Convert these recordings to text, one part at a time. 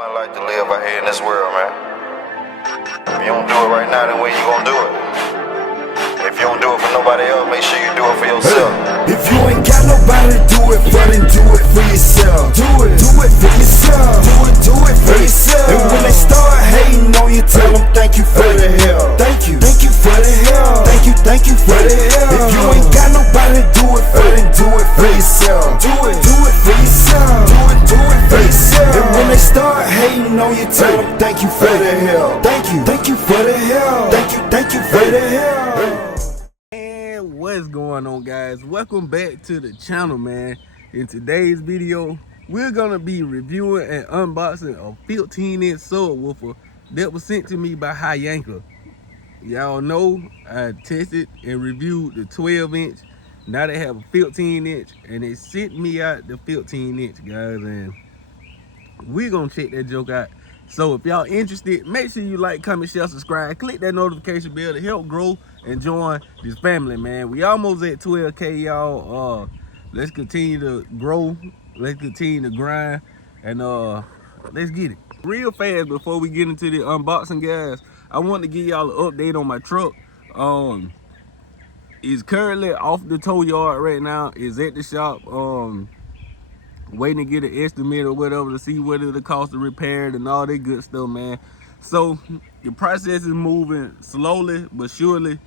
one life to live out here in this world, man. If you don't do it right now, then when you gonna do it? If you don't do it for nobody else, make sure you do it for yourself. If you ain't got nobody to do it for, then do it for yourself. Do it for yourself. Do it for yourself. And when they start hating on you, tell them thank you for the help. Thank you for the help. Thank you for the help. If you ain't got nobody to do it for, then do it for yourself. Do it for yourself. Do it for yourself. And when they start hating on you, tell them thank you for the help. Thank you for the help. Thank you for the help. What's going on, guys? Welcome back to the channel, man. In today's video, we're gonna be reviewing and unboxing a 15-inch subwoofer that was sent to me by Hyanka. Y'all know I tested and reviewed the 12-inch. Now they have a 15-inch, and they sent me out the 15-inch, guys, and we're gonna check that joke out. So if y'all interested, make sure you like, comment, share, subscribe, click that notification bell to help grow and join this family, man. We almost at 12K, y'all. Let's continue to grow, let's continue to grind, and let's get it. Real fast before we get into the unboxing, guys, I want to give y'all an update on my truck. It's currently off the tow yard right now. It's at the shop, waiting to get an estimate or whatever to see what it'll cost to repair it and all that good stuff, man. So the process is moving slowly but surely.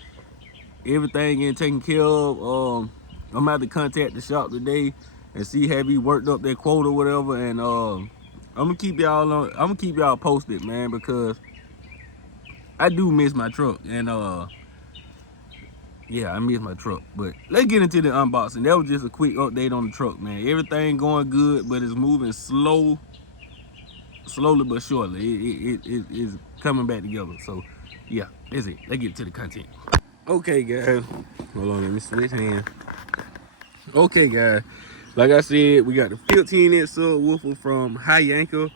Everything getting taken care of. I'm about to contact the shop today and see have he worked up their quote or whatever, and I'm gonna keep y'all posted, man, because I do miss my truck, and yeah, I miss my truck. But let's get into the unboxing. That was just a quick update on the truck, man. Everything going good, but it's moving slowly but surely. It is coming back together. So yeah, that's it. Let's get to the content. Okay, guys, hold on, let me switch hands. Okay, guys, like I said, we got the 15-inch subwoofer from Hyanka.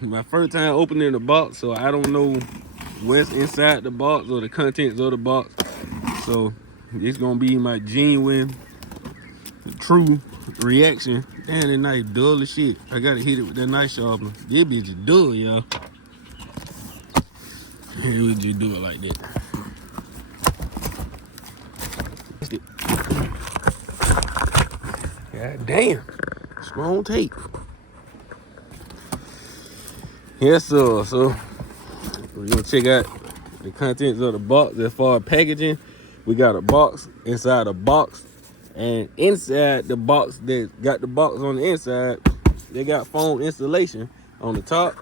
My first time opening the box, so I don't know what's inside the box or the contents of the box. So it's gonna be my genuine, true reaction. Damn, that knife dull as shit. I gotta hit it with that knife sharpener. This bitch is dull, y'all. Here we just do it like that. God damn, strong tape. Yes, sir. So we're gonna check out the contents of the box. As far as packaging, we got a box inside a box, and inside the box that got the box on the inside, they got foam insulation on the top,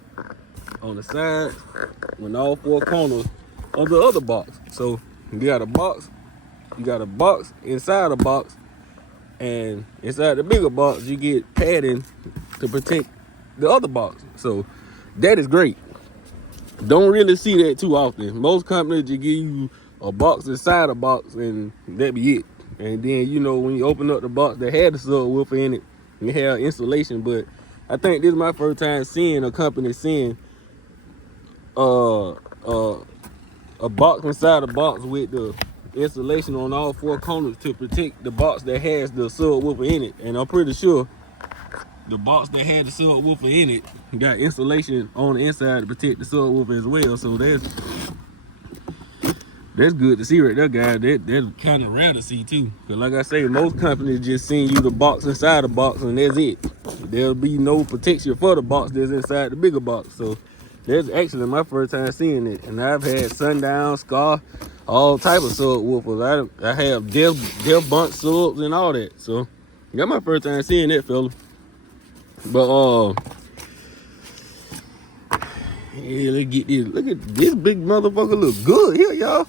on the sides, and all four corners of the other box. So you got a box, inside a box, and inside the bigger box you get padding to protect the other box. So that is great. Don't really see that too often. Most companies just give you a box inside a box and that be it. And then, you know, when you open up the box that had the subwoofer in it, you have insulation. But I think this is my first time seeing a company seeing a box inside a box with the insulation on all four corners to protect the box that has the subwoofer in it. And I'm pretty sure the box that had the subwoofer in it got insulation on the inside to protect the subwoofer as well. So that's good to see right there, guys. That's kind of rare to see too, because like I say, most companies just send you the box inside the box and that's it. There'll be no protection for the box that's inside the bigger box. So that's actually my first time seeing it. And I've had Sundown, Scar, all type of subwoofers. I have Death Bunch subs and all that. So that's my first time seeing that, fella. But yeah, let's get this. Look at this big motherfucker, look good here, y'all.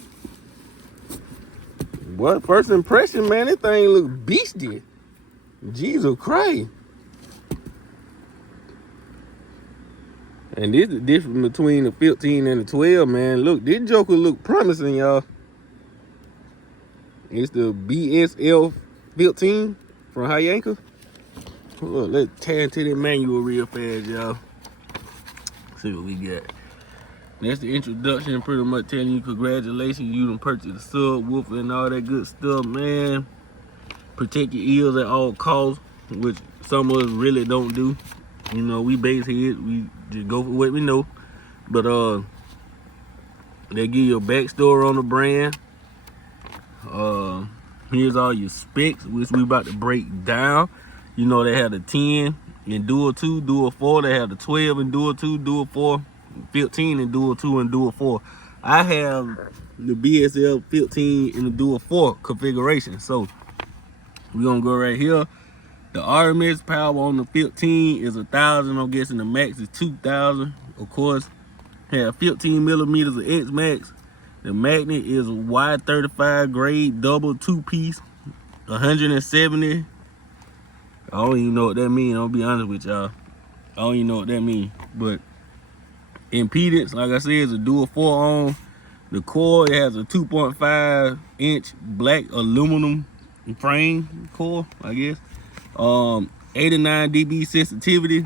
What first impression, man? This thing look beastie. Jesus Christ. And this is the difference between the 15 and the 12, man. Look, this joker look promising, y'all. It's the Bsf-15 from Hyanka. Look, let's tear into the manual real fast, y'all. See what we got. That's the introduction, pretty much telling you congratulations, you done purchased a subwoofer and all that good stuff, man. Protect your ears at all costs, which some of us really don't do. You know, we base heads. We just go for what we know. But they give you a backstory on the brand. Here's all your specs, which we about to break down. You know, they have the 10 and dual 2, dual 4. They have the 12 and dual 2, dual 4, 15 and dual 2 and dual 4. I have the Bsf-15 in the dual 4 configuration. So we're gonna go right here. The RMS power on the 15 is 1,000. I'm guessing the max is 2,000. Of course, have 15 millimeters of X max. The magnet is a Y35 grade double 2-piece, 170. I don't even know what that means. I'll be honest with y'all. I don't even know what that means. But impedance, like I said, is a dual 4 ohm. The core, it has a 2.5 inch black aluminum frame core, I guess. 89 dB sensitivity,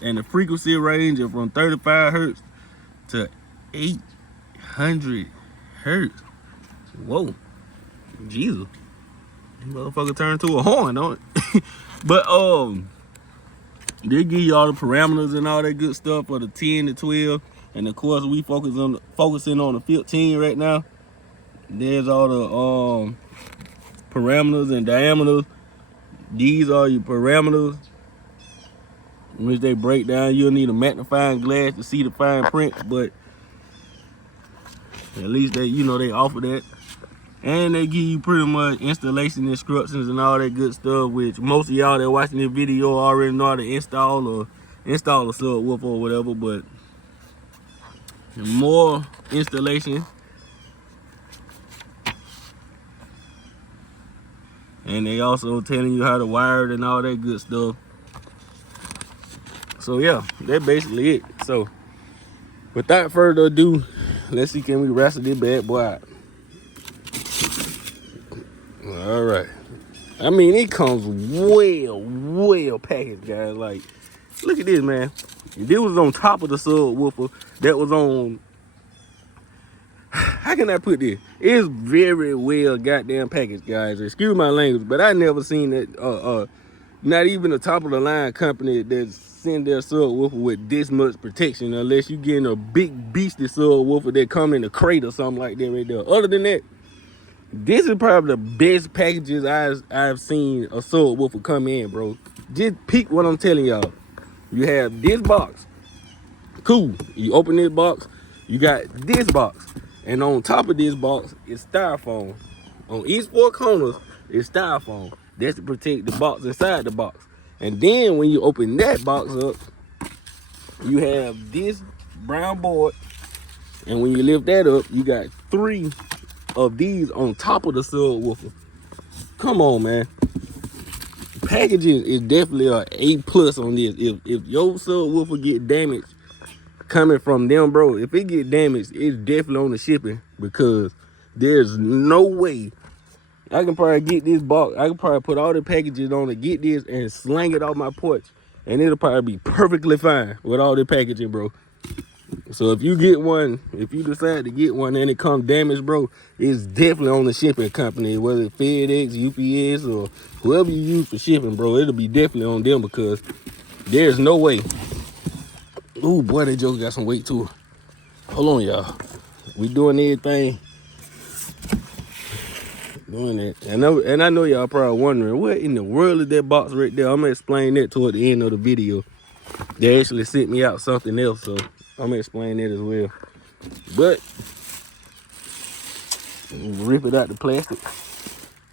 and the frequency range is from 35 hertz to 800 hertz. Whoa, Jesus, motherfucker turned to a horn, don't it? But they give you all the parameters and all that good stuff for the 10 to 12, and of course we focusing on the 15 right now. There's all the parameters and diameters. These are your parameters, which they break down. You'll need a magnifying glass to see the fine print, but at least they, you know, they offer that. And they give you pretty much installation instructions and all that good stuff, which most of y'all that watching this video already know how to install a subwoofer or whatever. But more installation, and they also telling you how to wire it and all that good stuff. So yeah, that's basically it. So without further ado, let's see, can we wrestle this bad boy out? All right. I mean, it comes well packaged, guys. Like, look at this, man. This was on top of the subwoofer. That was on, how can I put this? It's very well goddamn packaged, guys. Excuse my language, but I never seen that, not even a top of the line company that send their subwoofer with this much protection, unless you getting a big beastie subwoofer that come in a crate or something like that right there. Other than that, this is probably the best packages I've seen a subwoofer come in, bro. Just peek what I'm telling y'all. You have this box. Cool. You open this box, you got this box. And on top of this box is styrofoam. On each 4 corners is styrofoam. That's to protect the box inside the box. And then when you open that box up, you have this brown board. And when you lift that up, you got 3 of these on top of the subwoofer. Come on, man. Packaging is definitely a A+ on this. If your subwoofer get damaged coming from them, bro, if it get damaged, it's definitely on the shipping, because there's no way I can probably get this box. I can probably put all the packages on it, get this, and slang it off my porch, and it'll probably be perfectly fine with all the packaging, bro. So if you get one, if you decide to get one and it comes damaged, bro, it's definitely on the shipping company, whether it's FedEx, UPS, or whoever you use for shipping, bro. It'll be definitely on them, because there's no way. Ooh, boy, that joker got some weight to it. Hold on, y'all. We doing everything. Doing it. And I know y'all probably wondering, what in the world is that box right there? I'm going to explain that toward the end of the video. They actually sent me out something else, so I'm gonna explain that as well. But rip it out the plastic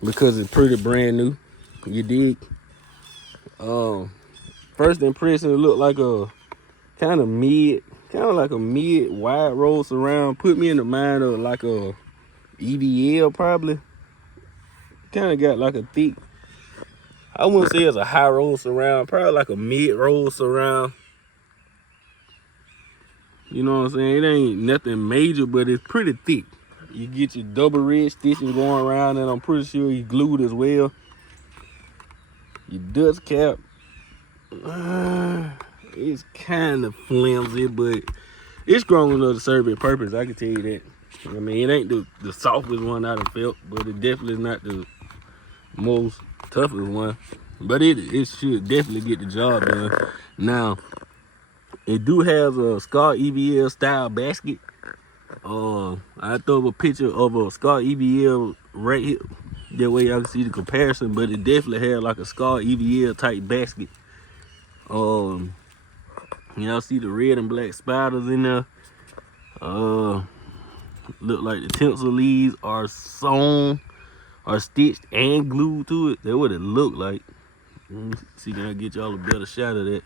because it's pretty brand new. You dig? First impression, it looked like a kind of like a mid wide roll surround. Put me in the mind of like a EVL probably. Kind of got like a thick, I wouldn't say it's a high roll surround, probably like a mid roll surround. You know what I'm saying? It ain't nothing major, but it's pretty thick. You get your double red stitching going around, and I'm pretty sure you glued as well. Your dust cap, it's kind of flimsy, but it's strong enough to serve its purpose. I can tell you that. I mean, it ain't the softest one I've felt, but it definitely is not the most toughest one. But it should definitely get the job done. Now, it do have a Scar EVL style basket. I throw up a picture of a Scar EVL right here. That way y'all can see the comparison, but it definitely had like a Scar EVL type basket. Y'all see the red and black spiders in there. Look like the tinsel leaves are sewn, are stitched and glued to it. That's what it looked like. Let me see, can I get y'all a better shot of that?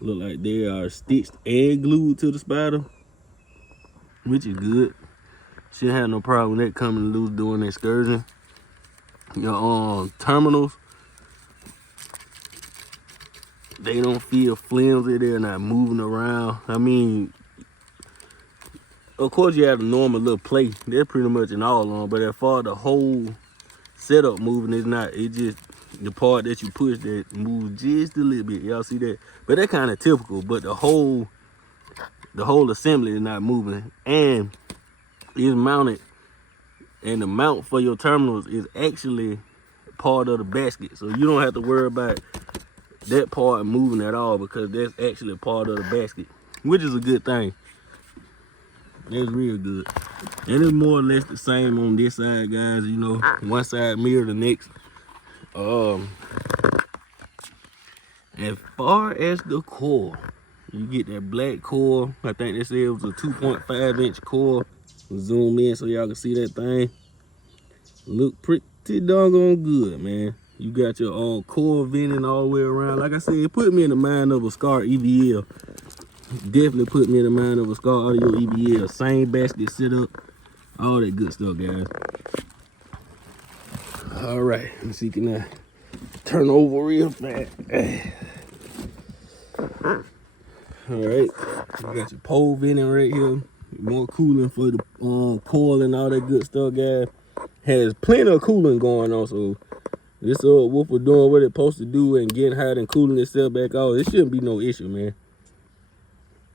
Look like they are stitched and glued to the spider, which is good. Shouldn't have no problem with that coming loose during the excursion. Your terminals, they don't feel flimsy. They're not moving around. I mean, of course you have the normal little plate. They're pretty much in all on, but as far as the whole setup moving, it's not. It just the part that you push that moves just a little bit. Y'all see that? But that's kind of typical. But the whole assembly is not moving, and it's mounted. And the mount for your terminals is actually part of the basket, so you don't have to worry about that part moving at all, because that's actually part of the basket, which is a good thing. That's real good. And it's more or less the same on this side, guys. You know, one side mirror the next. As far as the core, you get that black core. I think they said it was a 2.5 inch core. Zoom in so y'all can see that thing. Look pretty doggone good, man. You got your own core venting all the way around. Like I said, it put me in the mind of a Scar EVL. Definitely put me in the mind of a Scar Audio EVL. Same basket setup, all that good stuff, guys. All right, let's see, can I turn over real fast? All right, you got your pole venting right here. More cooling for the coil and all that good stuff, guys. Has plenty of cooling going on, so this subwoofer doing what it's supposed to do and getting hot and cooling itself back off. It shouldn't be no issue, man.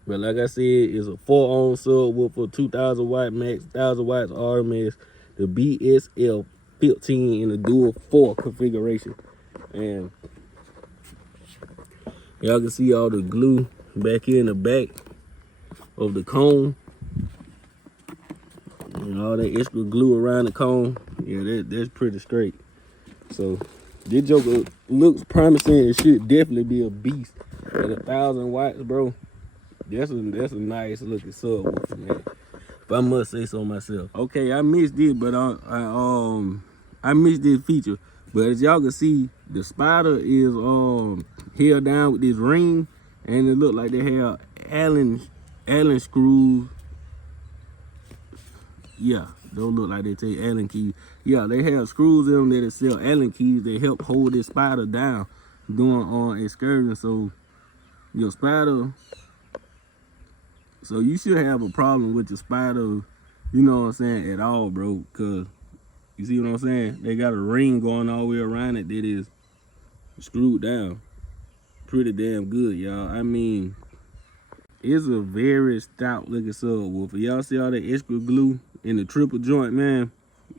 But like I said, it's a 4-ohm subwoofer, 2,000 watt max, 1,000 watts RMS, the Bsf-15 in the dual 4 configuration. And y'all can see all the glue back in the back of the cone. And all that extra glue around the cone. Yeah, that's pretty straight. So this joker looks promising. It should definitely be a beast. At 1,000 watts, bro. That's a nice looking subwoofer, man. If I must say so myself. Okay, I missed it, but I missed this feature. But as y'all can see, the spider is held down with this ring, and it look like they have Allen screws. Yeah, don't look like they take Allen keys. Yeah, they have screws in them that sell Allen keys. They help hold this spider down during excursion. So your spider, so you should have a problem with your spider, you know what I'm saying, at all, bro. Cause you see what I'm saying? They got a ring going all the way around it that is screwed down. Pretty damn good, y'all. I mean, it's a very stout looking subwoofer. Y'all see all that extra glue in the triple joint, man,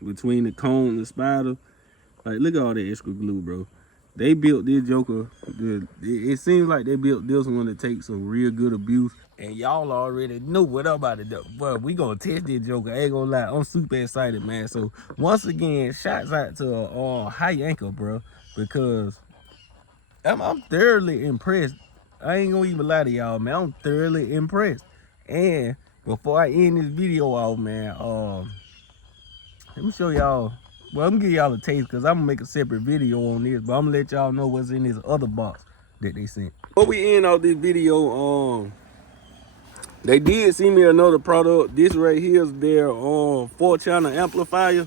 between the cone and the spider? Like, look at all that extra glue, bro. They built this joker. It seems like they built this one to take some real good abuse. And y'all already know what I'm about to do. But we gonna test this joker. I ain't gonna lie, I'm super excited, man. So once again, shouts out to Hyanka, bro, because I'm thoroughly impressed. I ain't gonna even lie to y'all, man. I'm thoroughly impressed. And before I end this video off, man, let me show y'all. Well, I'm gonna give y'all a taste, because I'm gonna make a separate video on this, but I'm gonna let y'all know what's in this other box that they sent. Before we end off this video, they did send me another product. This right here is their 4-channel amplifier.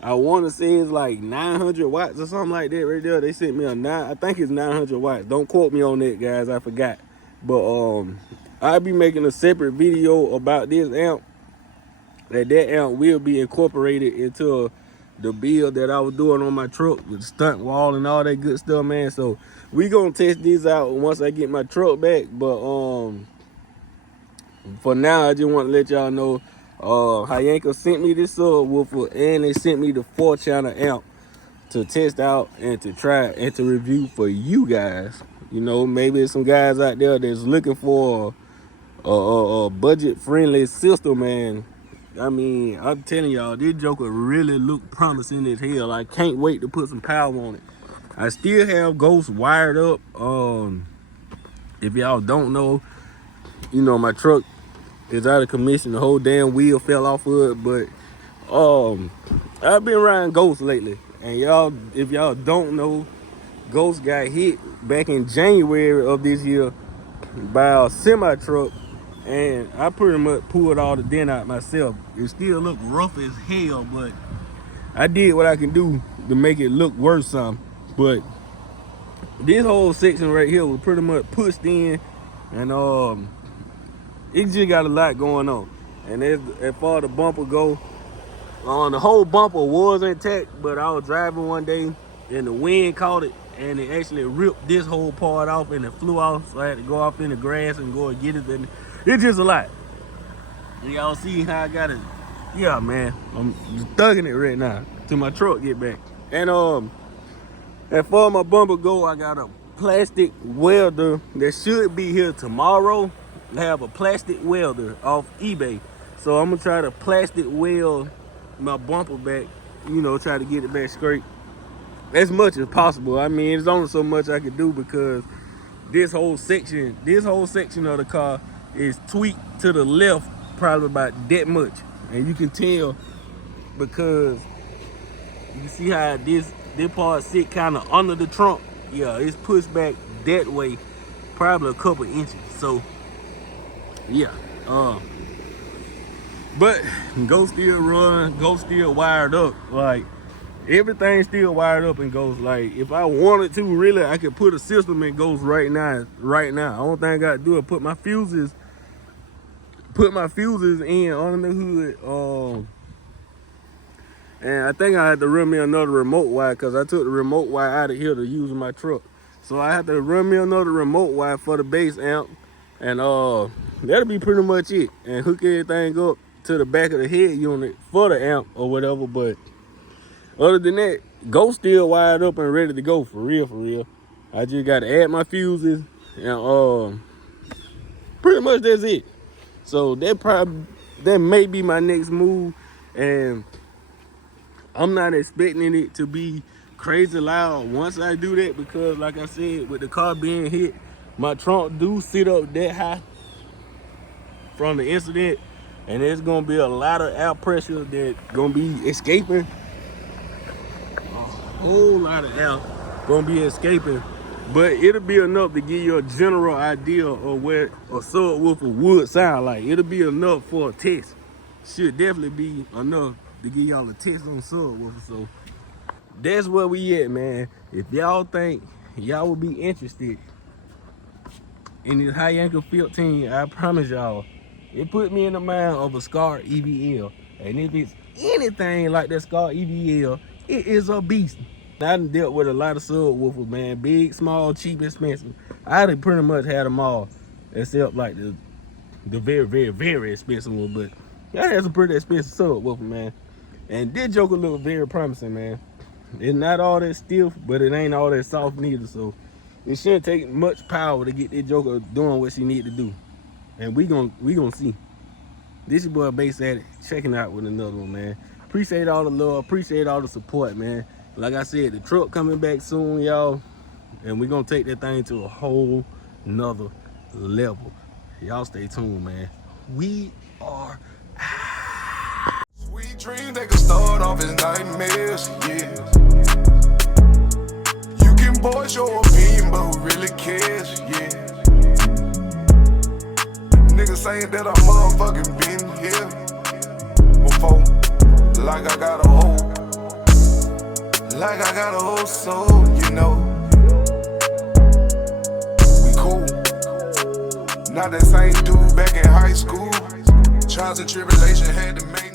I want to say it's like 900 watts or something like that right there. They sent me I think it's 900 watts. Don't quote me on that, guys. I forgot. But I'll be making a separate video about this amp. That amp will be incorporated into the build that I was doing on my truck with the stunt wall and all that good stuff, man. So we gonna test these out once I get my truck back. But for now, I just want to let y'all know, Hyanka sent me this subwoofer, and they sent me the 4-channel amp to test out and to try and to review for you guys. You know, maybe there's some guys out there that's looking for a budget-friendly system, man. I mean, I'm telling y'all, this joker really look promising as hell. I can't wait to put some power on it. I still have Ghost wired up. If y'all don't know, you know, my truck is out of commission. The whole damn wheel fell off of it. But I've been riding Ghost lately. And y'all, if y'all don't know, Ghost got hit back in January of this year by a semi truck. And I pretty much pulled all the dent out myself. It still look rough as hell, but I did what I can do to make it look worse some. But this whole section right here was pretty much pushed in, and it just got a lot going on. And as far as the bumper go, the whole bumper was intact, but I was driving one day and the wind caught it and it actually ripped this whole part off and it flew off, so I had to go off in the grass and go and get it. And it's just a lot. Y'all see how I got it? Yeah, man, I'm just thugging it right now till my truck get back. And as far as my bumper go, I got a plastic welder that should be here tomorrow. I have a plastic welder off eBay, so I'm gonna try to plastic weld my bumper back, you know, try to get it back straight as much as possible. I mean, there's only so much I can do because this whole section of the car is tweaked to the left probably about that much, and you can tell because you see how this part sit kind of under the trunk. Yeah, it's pushed back that way probably a couple inches. So yeah, but Ghost still run, Ghost still wired up. Like, everything's still wired up and Ghost. Like, if I wanted to, really, I could put a system in Ghost right now. Only thing I gotta do is put my fuses in under the hood. And I think I had to run me another remote wire because I took the remote wire out of here to use in my truck. So I had to run me another remote wire for the base amp. And that'll be pretty much it. And hook everything up to the back of the head unit for the amp or whatever. But other than that, Ghost still wired up and ready to go for real. I just got to add my fuses and pretty much that's it. So that may be my next move, and I'm not expecting it to be crazy loud once I do that because, like I said, with the car being hit, my trunk do sit up that high from the incident, and there's gonna be a lot of air pressure that's gonna be escaping. A whole lot of air gonna be escaping, but it'll be enough to give you a general idea of where a subwoofer would sound like. It'll be enough for a test. Should definitely be enough to give y'all a test on subwoofer. So that's where we at, man. If y'all think y'all would be interested in this Hyanka 15, I promise y'all, it put me in the mind of a Scar EVL. And if it's anything like that Scar EVL, it is a beast. I done dealt with a lot of subwoofers, man. Big, small, cheap, expensive. I done pretty much had them all, except like the very, very, very expensive one. But I had some pretty expensive subwoofer, man. And this joker look very promising, man. It's not all that stiff, but it ain't all that soft neither. So it shouldn't take much power to get this joker doing what she need to do. And we gonna see. This your boy Bass Addict, checking out with another one, man. Appreciate all the love, appreciate all the support, man. Like I said, the truck coming back soon, y'all. And we gonna take that thing to a whole nother level. Y'all stay tuned, man. We are Sweet dreams, they can start off as nightmares, yeah. You can voice your opinion, but who really cares, yeah. Niggas saying that I motherfucking been here before. Like I got a whole soul, you know. We cool. Not that same dude back in high school. Trials and tribulation had to make